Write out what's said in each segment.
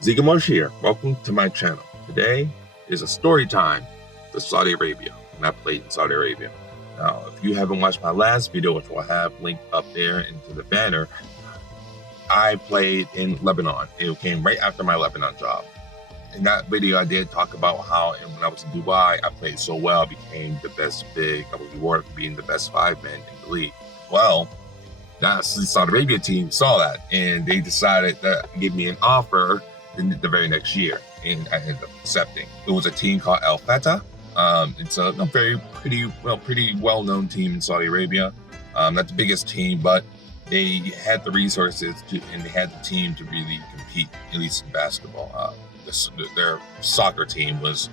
Zeke Marshall here. Welcome to my channel. Today is a story time for Saudi Arabia, and I played in Saudi Arabia. Now, if you haven't watched my last video, which we'll have linked up there into the banner, I played in Lebanon. It came right after my Lebanon job. In that video, I did talk about how when I was in Dubai, I played so well, I became the best big. I was rewarded for being the best 5 men in the league. Well, the Saudi Arabia team saw that, and they decided to give me an offer the very next year, and I ended up accepting. It was a team called Fateh. It's a pretty well-known team in Saudi Arabia. Not the biggest team, but they had the resources and they had the team to really compete, at least in basketball. Their soccer team was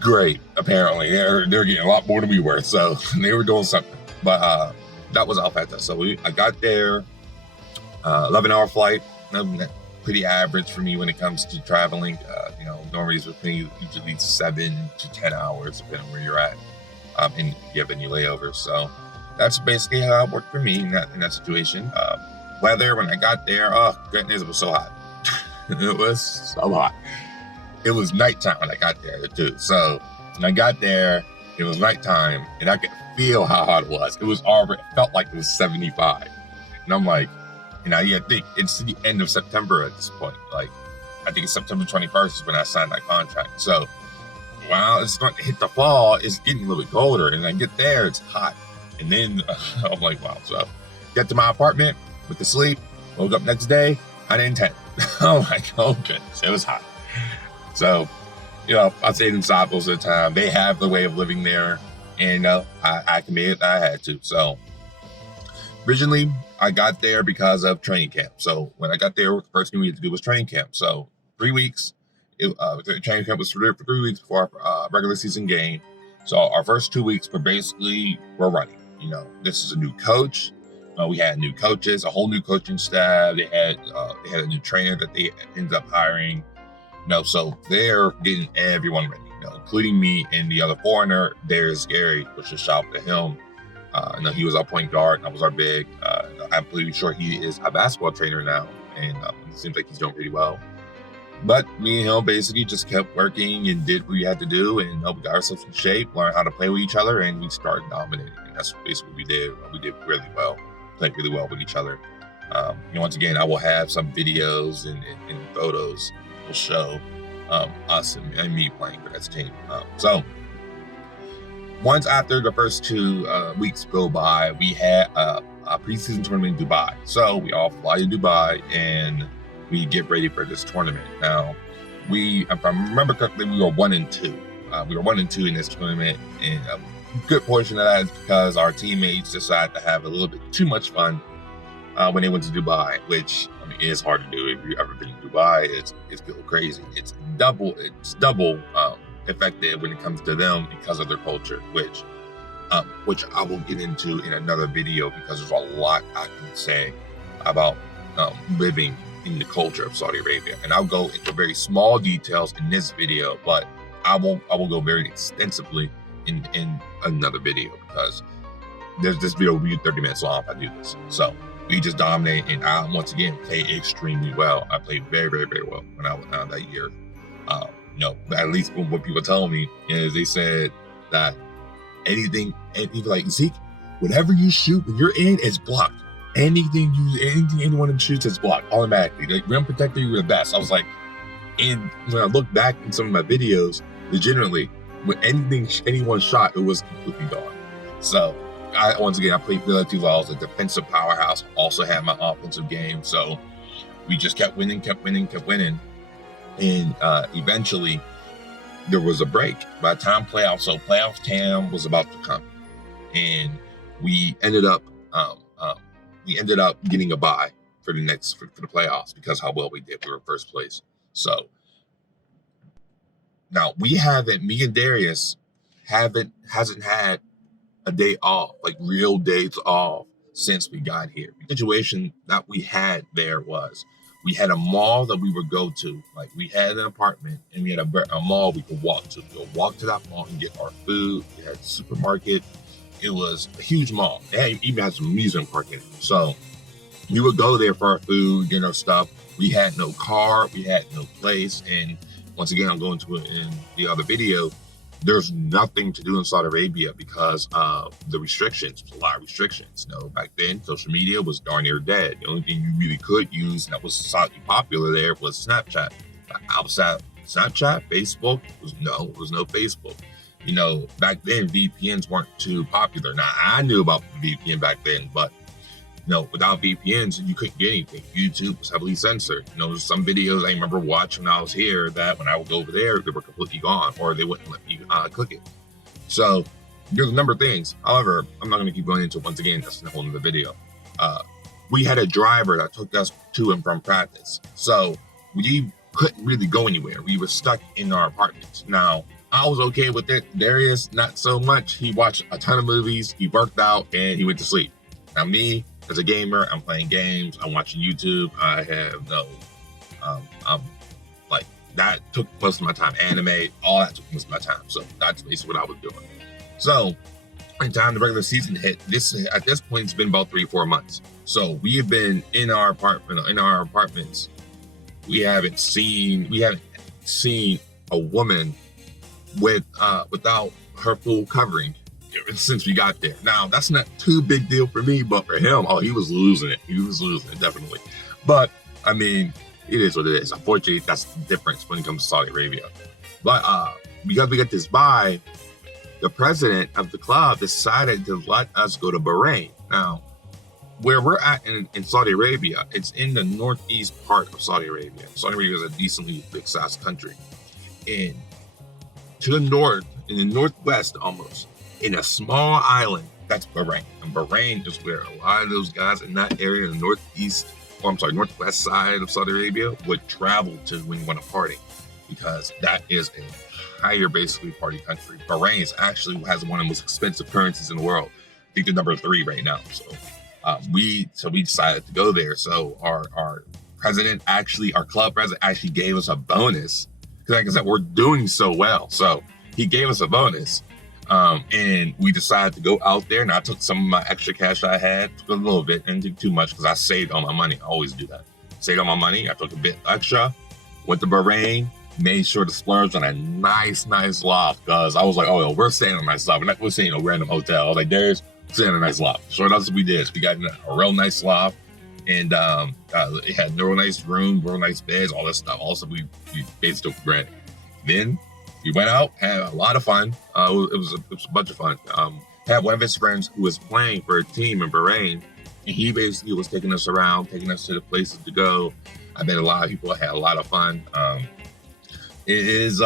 great. Apparently, they're getting a lot more than we were, so they were doing something. But that was Al Fateh. So I got there, 11-hour flight. Pretty average for me when it comes to traveling. Normally it's usually 7 to 10 hours, depending on where you're at, and if you have any layovers. So that's basically how it worked for me in that situation. Weather, when I got there, oh goodness, it was so hot. It was so hot. It was nighttime when I got there too. So when I got there, it was nighttime, and I could feel how hot it was. It felt like it was 75, and I'm like, I think it's the end of September at this point. Like, I think it's September 21st is when I signed that contract. So, while it's starting to hit the fall, it's getting a little bit colder. And I get there, it's hot. And then I'm like, wow. So, get to my apartment, went to sleep, woke up next day, 110. I'm like, oh goodness, it was hot. So, I stayed inside most of the time. They have the way of living there. And I committed that I had to. So, originally, I got there because of training camp. So when I got there, the first thing we had to do was training camp. So 3 weeks, the training camp was for 3 weeks before our regular season game. So our first 2 weeks we're running. This is a new coach. We had new coaches, a whole new coaching staff. They had a new trainer that they ended up hiring. So they're getting everyone ready, including me and the other foreigner, Darius Gary, which is shout out to him. He was our point guard, and I was our big. I'm pretty sure he is a basketball trainer now, and it seems like he's doing pretty well. But me and him basically just kept working and did what we had to do, and we got ourselves in shape, learned how to play with each other, and we started dominating. And that's basically what we did. We did really well, played really well with each other. Once again, I will have some videos and photos will show us and me playing for that team. Once after the first 2 weeks go by, we had a preseason tournament in Dubai. So we all fly to Dubai and we get ready for this tournament. Now, if I remember correctly, we were 1-2. We were 1-2 in this tournament, and a good portion of that is because our teammates decided to have a little bit too much fun when they went to Dubai, which is hard to do. If you've ever been to Dubai, it's crazy. It's double effective when it comes to them because of their culture, which I will get into in another video because there's a lot I can say about living in the culture of Saudi Arabia, and I'll go into very small details in this video, but I will go very extensively in another video because this video will be 30 minutes long if I do this. So we just dominate, and I once again played extremely well. I played very, very, very well when I went out that year. At least what people tell me is they said that anything like, Zeke, whatever you shoot when you're in, it's blocked. Anything anyone shoots is blocked automatically. Like, rim protector, you're the best. I was like, and when I look back in some of my videos, legitimately, when anyone shot, it was completely gone. So once again, I played relatively well. I was a defensive powerhouse. Also had my offensive game. So we just kept winning. And eventually there was a break by the time playoff time was about to come, and we ended up getting a bye for the playoffs because how well we did. We were first place. So now me and Darius hasn't had a day off, like real days off, since we got here. The situation that we had there was we had a mall that we would go to. Like, we had an apartment and we had a mall we could walk to. We would walk to that mall and get our food. We had a supermarket. It was a huge mall. It even had some amusement park in it. So We would go there for our food, stuff. We had no car, we had no place, and once again, I'm going to it in the other video. There's nothing to do in Saudi Arabia because of the restrictions. There's a lot of restrictions. Back then, social media was darn near dead. The only thing you really could use that was slightly popular there was Snapchat. Outside Snapchat, Facebook, there was no Facebook. Back then, VPNs weren't too popular. Now, I knew about VPN back then, but without VPNs, you couldn't get anything. YouTube was heavily censored. Some videos I remember watching when I was here that when I would go over there, they were completely gone, or they wouldn't let me click it. So there's a number of things. However, I'm not going to keep going into it. Once again, that's a whole other video. We had a driver that took us to and from practice. So we couldn't really go anywhere. We were stuck in our apartments. Now, I was okay with it. Darius, not so much. He watched a ton of movies, he worked out, and he went to sleep. Now, me, as a gamer, I'm playing games, I'm watching YouTube, I have that took most of my time. Anime, all that took most of my time. So that's basically what I was doing. So, by the time the regular season hit, at this point, it's been about 3-4 months. So we have been in our apartments. We haven't seen a woman without her full covering since we got there. Now, that's not too big deal for me, but for him, he was losing it. He was losing it, definitely. But, I mean, it is what it is. Unfortunately, that's the difference when it comes to Saudi Arabia. But because we got this buy, the president of the club decided to let us go to Bahrain. Now, where we're at in Saudi Arabia, it's in the northeast part of Saudi Arabia. Saudi Arabia is a decently big-sized country. And to the north, in the northwest almost, in a small island, that's Bahrain. And Bahrain is where a lot of those guys in that area, in the northwest side of Saudi Arabia, would travel to when you want to party, because that is a higher, basically, party country. Bahrain actually has one of the most expensive currencies in the world. I think they're number 3 right now. So we decided to go there. So our club president actually gave us a bonus, because like I said, we're doing so well. So he gave us a bonus. And we decided to go out there, and I took some of my extra cash I had, took a little bit, and didn't too much because I saved all my money. I always do that. Saved all my money. I took a bit extra, went to Bahrain, made sure to splurge on a nice loft, because I was like, oh, we're staying in a nice loft. We're staying in a random hotel. I was like, there's staying in a nice loft. So that's what we did. We got in a real nice loft, and it had a real nice room, real nice beds, all this stuff. Also, we basically took for granted. Then we went out, had a lot of fun. It was a bunch of fun. Had one of his friends who was playing for a team in Bahrain, and he basically was taking us around, taking us to the places to go. I bet a lot of people had a lot of fun. It is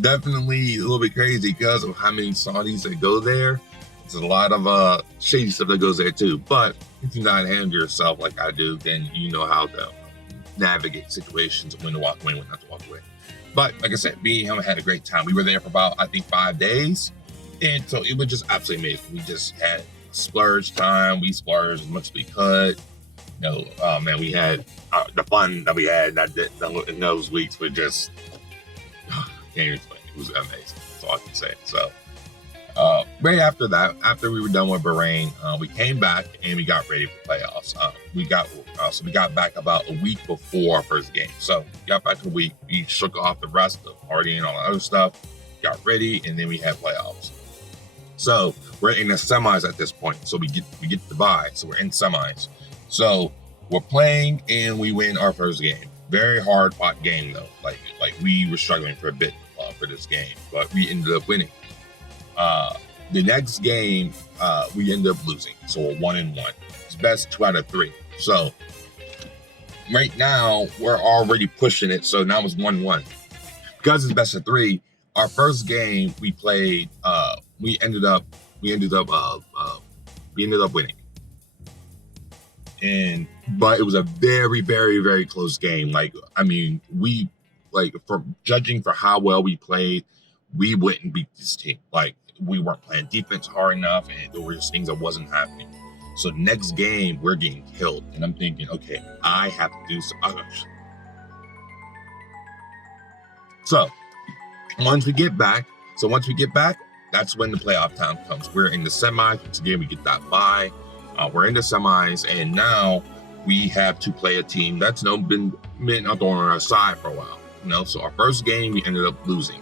definitely a little bit crazy because of how many Saudis that go there. There's a lot of shady stuff that goes there too. But if you not handle yourself like I do, then you know how to navigate situations, when to walk away, when not to walk away. But like I said, me and him had a great time. We were there for about, I think, 5 days. And so it was just absolutely amazing. We just had splurge time. We splurged as much as we could. We had the fun that we had in those weeks were just, can't even explain. It was amazing. That's all I can say. So right after that, after we were done with Bahrain, we came back and we got ready for playoffs. We got back about a week before our first game. So we got back a week. We shook off the rest of partying and all that other stuff, got ready, and then we had playoffs. So we're in the semis at this point. So we get the bye. So we're in semis. So we're playing and we win our first game. Very hard fought game though. Like we were struggling for a bit for this game, but we ended up winning. The next game, we ended up losing. So we're 1-1. It's best 2 out of 3. So right now we're already pushing it. So now it's 1-1. Because it's best of 3, our first game we played, we ended up winning. But it was a very, very, very close game. From judging for how well we played, we wouldn't beat this team. We weren't playing defense hard enough, and there were just things that wasn't happening. So next game, we're getting killed. And I'm thinking, okay, I have to do something. So once we get back, that's when the playoff time comes. We're in the semis. Once again, we get that bye. We're in the semis, and now we have to play a team that's been out on our side for a while. So our first game we ended up losing,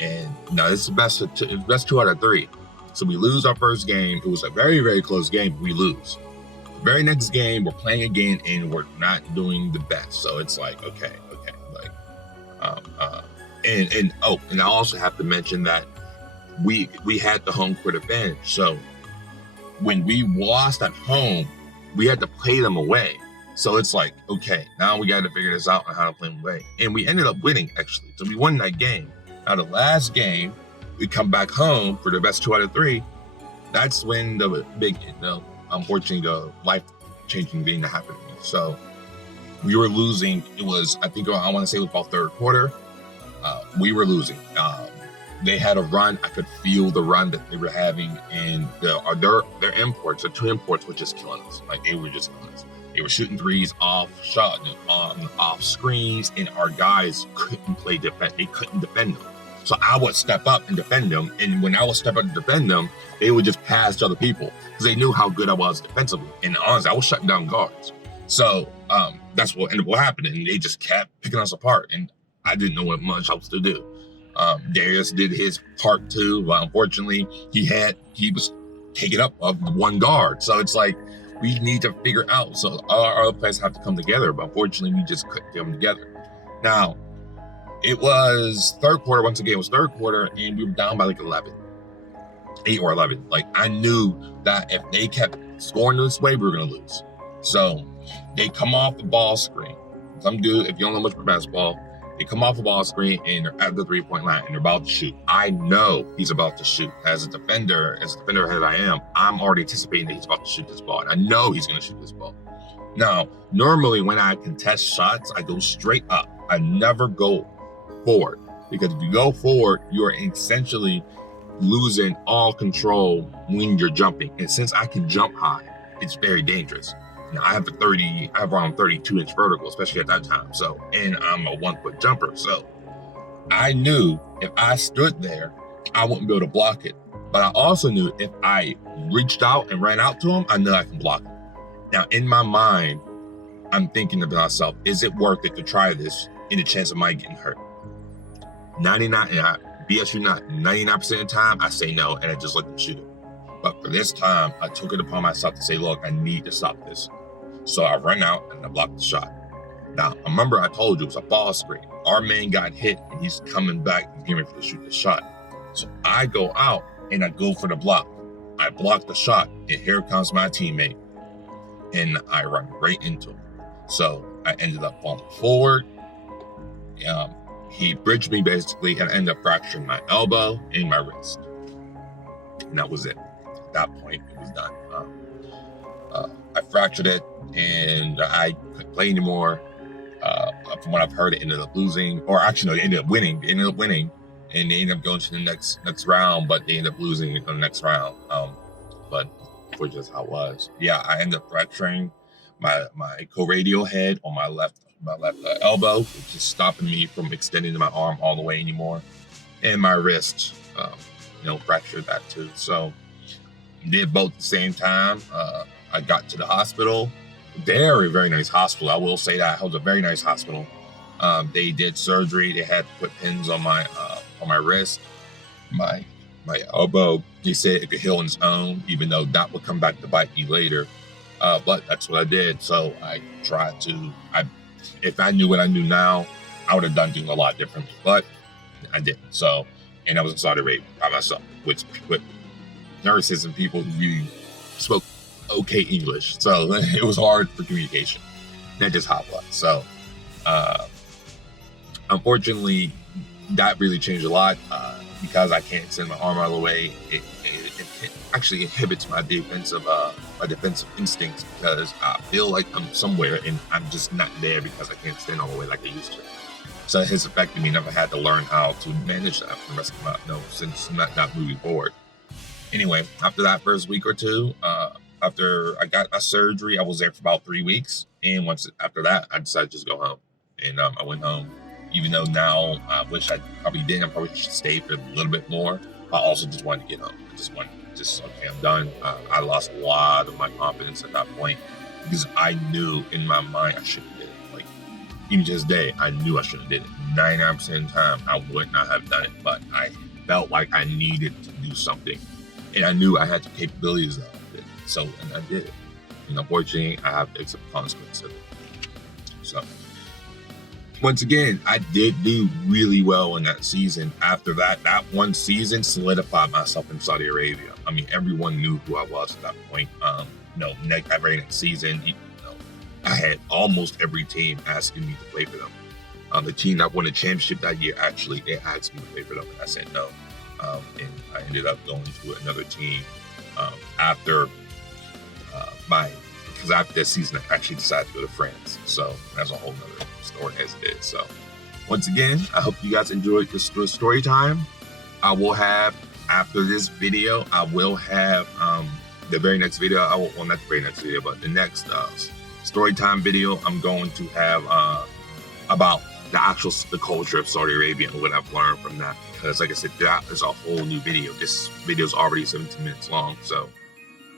and now this is the best 2 out of 3. So we lose our first game. It was a very, very close game. We lose. The very next game, we're playing again, and we're not doing the best. So it's like, okay, like, and I also have to mention that we had the home court advantage. So when we lost at home, we had to play them away. So it's like, okay, now we got to figure this out on how to play them away. And we ended up winning, actually. So we won that game. Now, the last game, we come back home for the best 2 out of 3. That's when the big, unfortunately, the life-changing thing that happened to me. So we were losing. It was, I want to say it was about third quarter. We were losing. They had a run. I could feel the run that they were having, and their imports, the 2 imports, were just killing us. Like, they were just killing us. They were shooting threes off screens, and our guys couldn't play defense. They couldn't defend them. So I would step up and defend them, and when I would step up and defend them, they would just pass to other people because they knew how good I was defensively. And honestly, I was shutting down guards. So that's what ended up happening. They just kept picking us apart, and I didn't know what much else to do. Darius did his part too, but unfortunately, he was taking up one guard. So it's like, we need to figure out. So our other players have to come together, but unfortunately, we just couldn't get them together. Now, it was third quarter. Once again, it was third quarter, and we were down by like 8 or 11. Like, I knew that if they kept scoring this way, we were going to lose. So they come off the ball screen. Some dude, if you don't know much about basketball, they come off the ball screen and they're at the 3-point line and they're about to shoot. I know he's about to shoot. As a defender as I am, I'm already anticipating that he's about to shoot this ball. And I know he's going to shoot this ball. Now, normally when I contest shots, I go straight up. I never go forward, because if you go forward, you are essentially losing all control when you're jumping. And since I can jump high, it's very dangerous. Now, I have around 32-inch vertical, especially at that time. So, and I'm a 1-foot jumper. So I knew if I stood there, I wouldn't be able to block it. But I also knew if I reached out and ran out to him, I know I can block it. Now, in my mind, I'm thinking to myself, is it worth it to try this in the chance of my getting hurt? 99% of the time, I say no, and I just let them shoot it. But for this time, I took it upon myself to say, look, I need to stop this. So I ran out and I blocked the shot. Now, remember I told you it was a ball screen. Our man got hit and he's coming back and getting ready to shoot the shot. So I go out and I go for the block. I block the shot, and here comes my teammate, and I run right into him. So I ended up falling forward. He bridged me basically, and I ended up fracturing my elbow and my wrist. And that was it. At that point, it was done. I fractured it, and I couldn't play anymore. From what I've heard, it ended up losing, or actually, no, they ended up winning. and they ended up going to the next round, but they ended up losing in the next round. But for just how it was, yeah, I ended up fracturing my co-radial head on my left elbow, which is stopping me from extending my arm all the way anymore, and my wrist, fractured that too. So did both at the same time. I got to the hospital. Very, very nice hospital. I will say that. It was a very nice hospital. They did surgery. They had to put pins on my wrist, my elbow. They said it could heal on its own, even though that would come back to bite me later. But that's what I did. So I tried to. If I knew what I knew now, I would have done things a lot differently. But I didn't. So, and I was in Saudi Arabia by myself with nurses and people who spoke okay English. So it was hard for communication. That just how it was. So, unfortunately, that really changed a lot because I can't extend my arm all the way. It actually inhibits my defensive instincts, because I feel like I'm somewhere and I'm just not there because I can't extend all the way like I used to. So it has affected me. Never had to learn how to manage that for the rest of my since not moving forward. Anyway, after that first week or two, after I got my surgery, I was there for about 3 weeks. And after that, I decided to just go home. And I went home. Even though now I wish I probably didn't. I probably should stay for a little bit more. I also just wanted to get home. Okay, I'm done. I lost a lot of my confidence at that point. because I knew in my mind I should have did it. Like, even to this day, I knew I should have did it. 99% of the time, I would not have done it, but I felt like I needed to do something. And I knew I had the capabilities of it. So, and I did it. And unfortunately, I have to accept the consequences of it. So, once again, I did do really well in that season. After that one season solidified myself in Saudi Arabia. I mean, everyone knew who I was at that point. Every next season, I had almost every team asking me to play for them. The team that won the championship that year, actually, they asked me to play for them, and I said no. And I ended up going to another team after that season, I actually decided to go to France. So that's a whole nother story as it is. So once again, I hope you guys enjoyed this story time. I will have, after this video, I will have the very next video. Not the very next video, but the next story time video. I'm going to have about the culture of Saudi Arabia and what I've learned from that. Because like I said, that is a whole new video. This video is already 17 minutes long.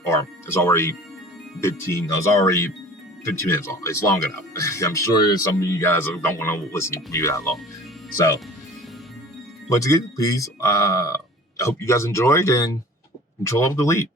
Or it's already 15 minutes long. It's long enough. I'm sure some of you guys don't want to listen to me that long. So once again, please, I hope you guys enjoyed, and control of delete.